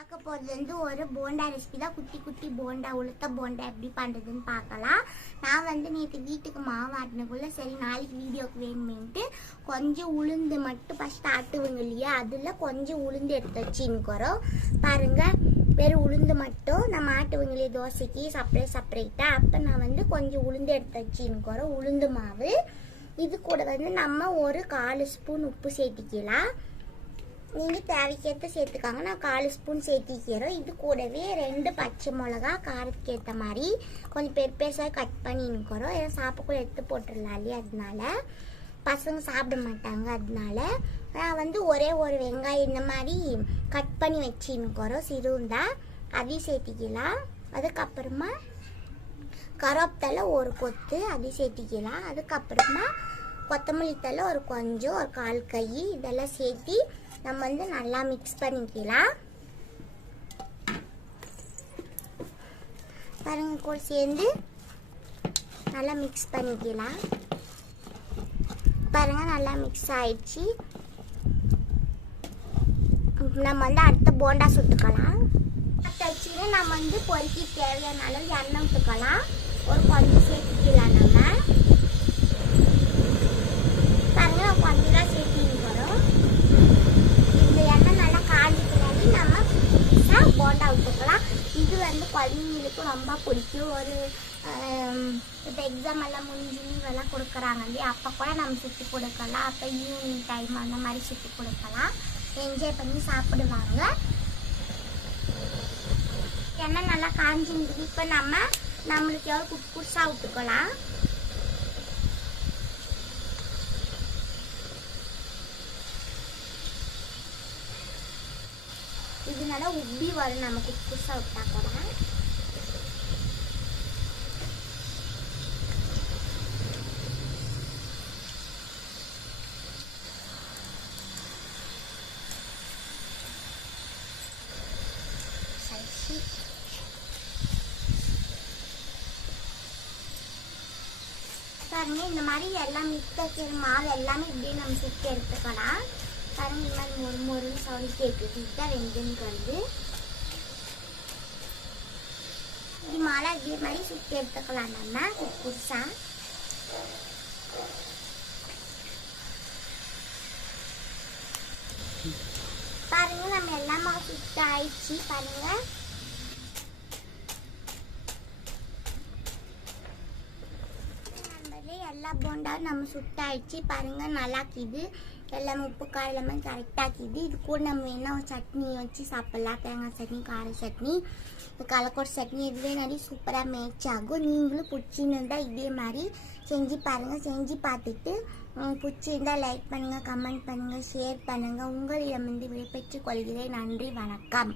பார்க்க போகிறது வந்து ஒரு போண்டா ரெசிபி தான். குட்டி குட்டி போண்டா, உளுத்த போண்டா எப்படி பண்ணுறதுன்னு பார்க்கலாம். நான் வந்து நேற்று வீட்டுக்கு மாவு ஆட்டினக்குள்ளே சரி நாளைக்கு வீடியோக்கு வேணுமேன்ட்டு கொஞ்சம் உளுந்து மட்டும் ஃபஸ்ட்டு ஆட்டுவங்க இல்லையா, அதில் கொஞ்சம் உளுந்து எடுத்து வச்சுன்னுக்குறோம். பாருங்கள், வெறும் உளுந்து மட்டும் நம்ம ஆட்டுவங்க இல்லையா தோசைக்கு செப்பரேட்டாக. அப்போ நான் வந்து கொஞ்சம் உளுந்து எடுத்து வச்சுன்னுக்குறோம். உளுந்து மாவு இது கூட வந்து நம்ம ஒரு 1/4 ஸ்பூன் உப்பு சேர்த்திக்கலாம். நீங்கள் தேவைக்கேற்ற சேர்த்துக்காங்க. நான் 1/4 ஸ்பூன் சேர்த்திக்கிறோம். இது கூடவே 2 பச்சை மிளகா காரத்துக்கு ஏற்ற மாதிரி கொஞ்சம் பெருசாக கட் பண்ணின்னுக்கிறோம். ஏன்னா சாப்பிடக்குள்ள எடுத்து போட்டுடலாம் இல்லையா, அதனால பசங்க சாப்பிட மாட்டாங்க. அதனால நான் வந்து ஒரே ஒரு வெங்காயம் இந்த மாதிரி கட் பண்ணி வச்சுன்னுக்கிறோம் சிறுந்தா, அதையும் சேர்த்திக்கலாம். அதுக்கப்புறமா கருவேப்பிலை ஒரு கொத்து அதையும் சேர்த்திக்கலாம். அதுக்கப்புறமா கொத்தமல்லி தழை ஒரு கொஞ்சம், ஒரு 1/4 கை, இதெல்லாம் சேர்த்தி நம்ம வந்து நல்லா மிக்ஸ் பண்ணிக்கலாம். பாருங்க, கூட சேர்ந்து நல்லா மிக்ஸ் பண்ணிக்கலாம். பாருங்க, நல்லா மிக்ஸ் ஆயிடுச்சு. நம்ம வந்து அடுத்த போண்டா சுட்டுக்கலாம். வச்சுட்டு நம்ம வந்து பொறுக்கி தேவையான அளவு எண்ணெய் விட்டுக்கலாம். ஒரு கொஞ்சம் சேர்த்துக்கலாம். நம்ம பாருங்க, நம்ம கொஞ்சம் தான் சேர்த்துக்கிறோம். இந்த எண்ணெய் நல்லா காஞ்சிக்கிறாங்க. நம்ம போண்டா விட்டுக்கலாம். இது வந்து குழந்தைங்களுக்கு ரொம்ப பிடிக்கும். ஒரு இப்போ எக்ஸாம் எல்லாம் முடிஞ்சு லீவெல்லாம் கொடுக்குறாங்க இல்லையா, அப்போ கூட நம்ம சுற்றி கொடுக்கலாம். அப்போ ஈவினிங் டைம் அந்த மாதிரி சுற்றி கொடுக்கலாம். என்ஜாய் பண்ணி சாப்பிடுவாங்க. எண்ணெய் நல்லா காஞ்சிருந்தது. இப்போ நம்மளுக்கு எவ்வளோ குட்ஸாக விட்டுக்கலாம். இது நல்லா உப்பி வரும் நம்ம குட்ஸாக விட்டா கூட. பாருங்க, இந்த மாதிரி எல்லாம் மிக்ஸ் வைக்கிற மாவு எல்லாமே இப்படியே நம்ம சுற்றி எடுத்துக்கலாம். பாருங்க, இந்த மாதிரி மொறுன்னு சவுண்ட் கேட்குது. இதுதான் வெந்துன்னு வந்து இது மாலை இதே மாதிரி சுற்றி எடுத்துக்கலாம் நம்ம புதுசா. பாருங்க, நம்ம எல்லாமே சுற்றி ஆயிடுச்சு. பாருங்க, எல்லா போண்டாவும் நம்ம சுட்டாயிடுச்சு. பாருங்க, நல்லாக்கிது. எல்லாமே உப்பு காரம் எல்லாமே கரெக்டாக்கிது. இது கூட நம்ம வேணா ஒரு சட்னி வச்சு சாப்பிட்லாம். தேங்காய் சட்னி, கார சட்னி, கலக்கோட்டை சட்னி, இதுவே நிறைய சூப்பராக மேட்ச் ஆகும். நீங்களும் பிடிச்சின்னு இருந்தால் இதே மாதிரி செஞ்சு பாருங்கள். செஞ்சு பார்த்துட்டு பிடிச்சிருந்தால் லைக் பண்ணுங்கள், கமெண்ட் பண்ணுங்கள், ஷேர் பண்ணுங்கள். உங்களிடமிருந்து விடைபெற்றுக் கொள்கிறேன். நன்றி, வணக்கம்.